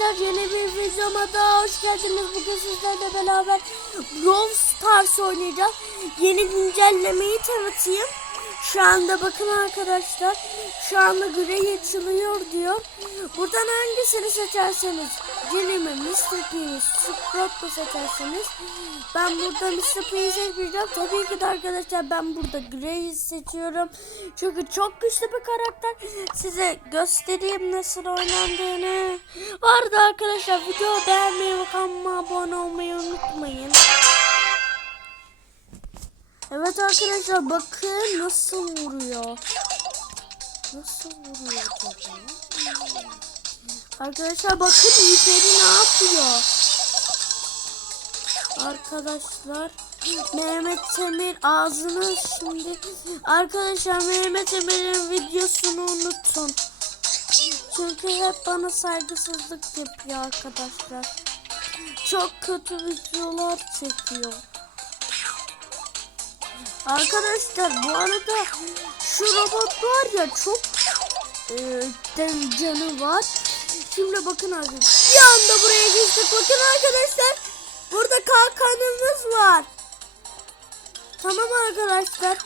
arkadaşlar yeni bir videoma daha hoş geldiniz. Bugün sizlerle beraber Brawl Stars oynayacağız. Yeni güncellemeyi tanıtayım. Şu anda bakın arkadaşlar. Şu anda Grey açılıyor diyor. Buradan hangisini seçerseniz Jenny mi, Mr. P'yi, Sprout mu seçerseniz ben burada Mr. P'yi seçmeyeceğim. Tabii ki de arkadaşlar ben burada Grey'i seçiyorum. Çünkü çok güçlü bir karakter. Size göstereyim nasıl oynandığını. Bu arkadaşlar video beğenmeyi ve kanalıma abone olmayı unutmayın. Evet arkadaşlar bakın nasıl vuruyor. Nasıl vuruyor? Arkadaşlar bakın Yüperi ne yapıyor? Arkadaşlar Mehmet Temir ağzını şimdi Arkadaşlar Mehmet Temir'in videosunu unutun. Çünkü hep bana saygısızlık yapıyor arkadaşlar. Çok kötü videolar çekiyor. Arkadaşlar bu arada şu robot var ya çok e, canı var. Şimdi bakın arkadaşlar. Bir anda buraya geçtik. Bakın arkadaşlar. Burada kalkanımız var. Tamam arkadaşlar.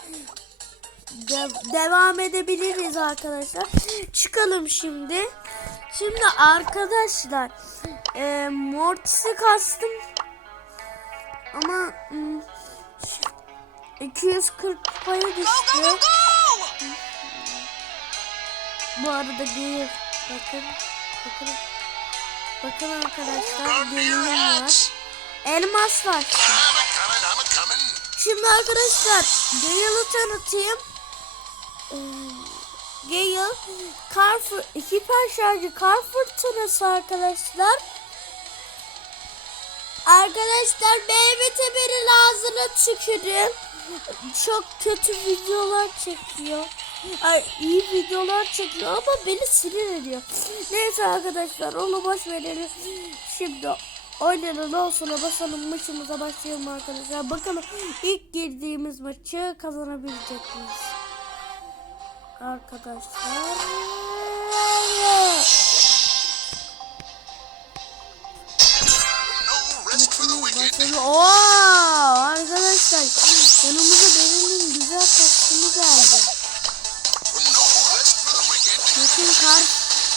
De- devam edebiliriz arkadaşlar. Çıkalım şimdi. Şimdi arkadaşlar e, Mortis'i kastım. Ama hmm, 240 kupaya düştü. Bu arada değil. Bakın. Bakın. Bakın arkadaşlar. Gelinim var. Elmas var. Şimdi arkadaşlar Gale'ı tanıtayım. Gale kar hiper şarjı kar fırtınası arkadaşlar. Arkadaşlar Mehmet Emir'in ağzına tükürün. Çok kötü videolar çekiyor. Ay iyi videolar çekiyor ama beni sinir ediyor. Neyse arkadaşlar onu boş verelim. Şimdi oynanın olsuna basalım maçımıza başlayalım arkadaşlar. Bakalım ilk girdiğimiz maçı kazanabilecek miyiz? Arkadaşlar. No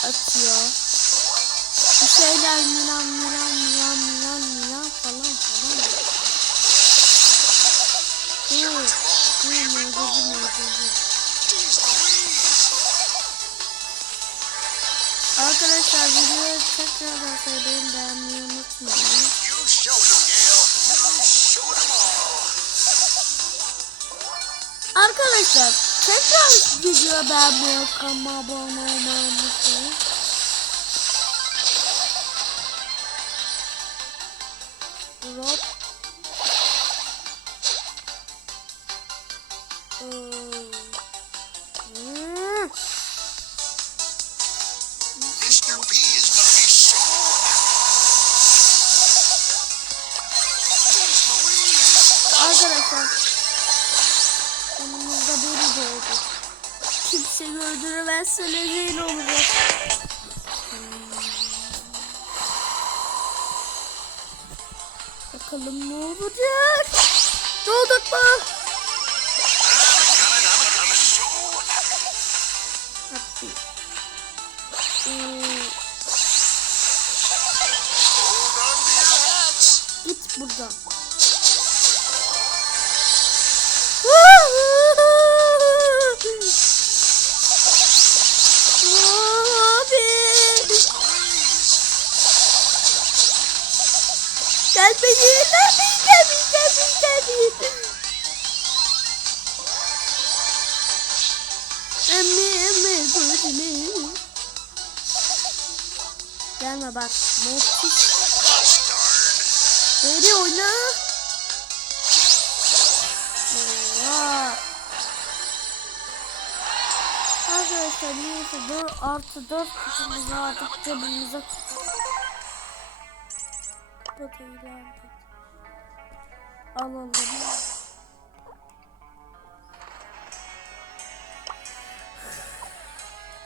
atıyor. Bir şeyler Milan Milan Milan Milan Milan falan falan. Mevzucu mevzucu. Jeez Louise. Arkadaşlar videoyu tekrardan söyleyin beğenmeyi unutmayın. Arkadaşlar tekrar video beğenmeyi kanalıma abone olmayı unutmayın. Arkadaşlar yanımızda biri doğdu. Kimseyi öldüremezse rezil olacak. Bakalım ne olacak? Doğduk mu? Happy. Ee, git buradan. Gelmeyin. Gelmeyin. Gelmeyin. Gelmeyin. Emmi emmi gözümü. Gelme bak. Mortis. Beni oyna. Arkadaşlar neyse 4 artı 4 kuşumuzu artık cebimize kupada ilerledik. Alalım.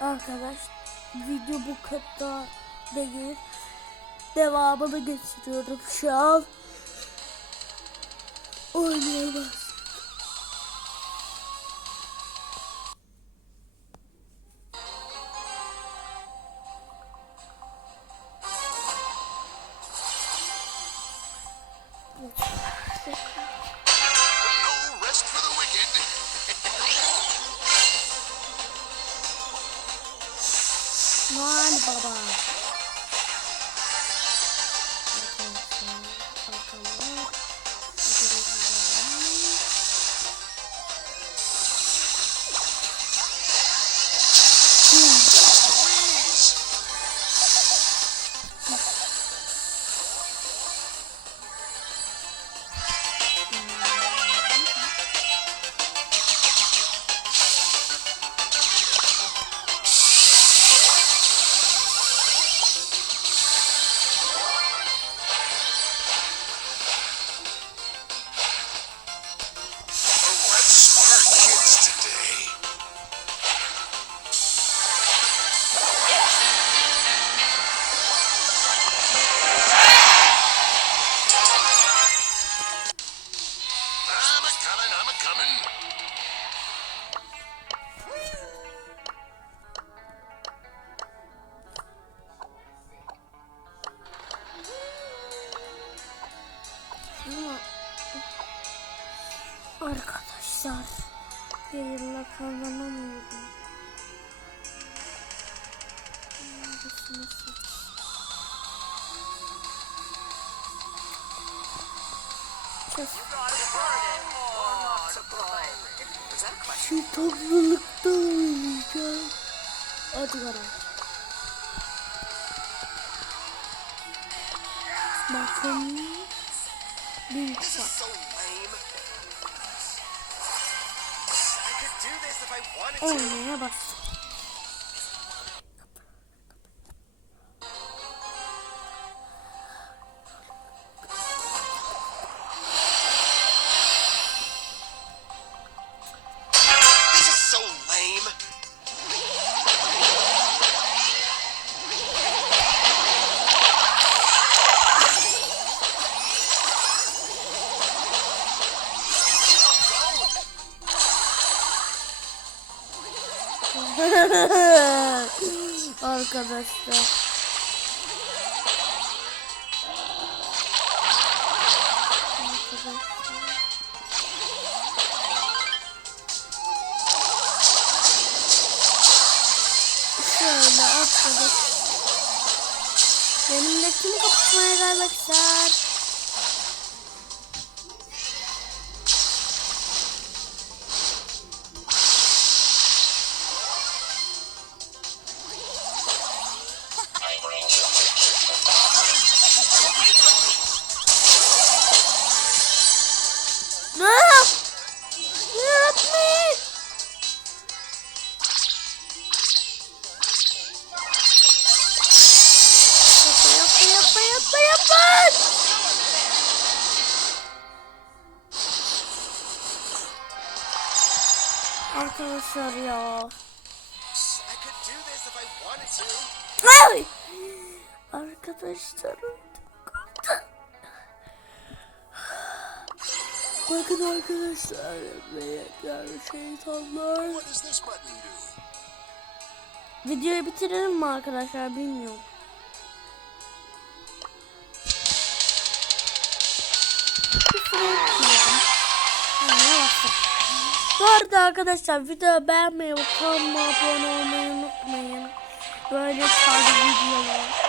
Arkadaş video bu kadar değil. devamını getiriyorum şu an. Oynayamaz. Arkadaşlar yayınla? Kes. Şu toplulukta oynayacağım. Hadi bakalım. Bakın. Bir This Oynaya bas. Arkadaşlar. Şöyle atladık. Kim kapışmaya gelmek ister? Yapma! Arkadaşlar ya. Ay! Arkadaşlarım kaldı. Bakın arkadaşlar melekler şeytanlar. Videoyu bitirelim mi arkadaşlar bilmiyorum. Bu arada arkadaşlar video beğenmeyi kanalıma abone olmayı unutmayın. Böyle tarz videolar.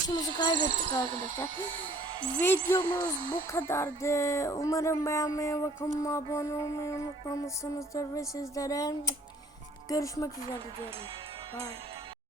Maçta maçımızı kaybettik arkadaşlar. Videomuz bu kadardı. Umarım beğenmeyi ve abone olmayı unutmamışsınızdır ve sizlere görüşmek üzere diyorum. Bye.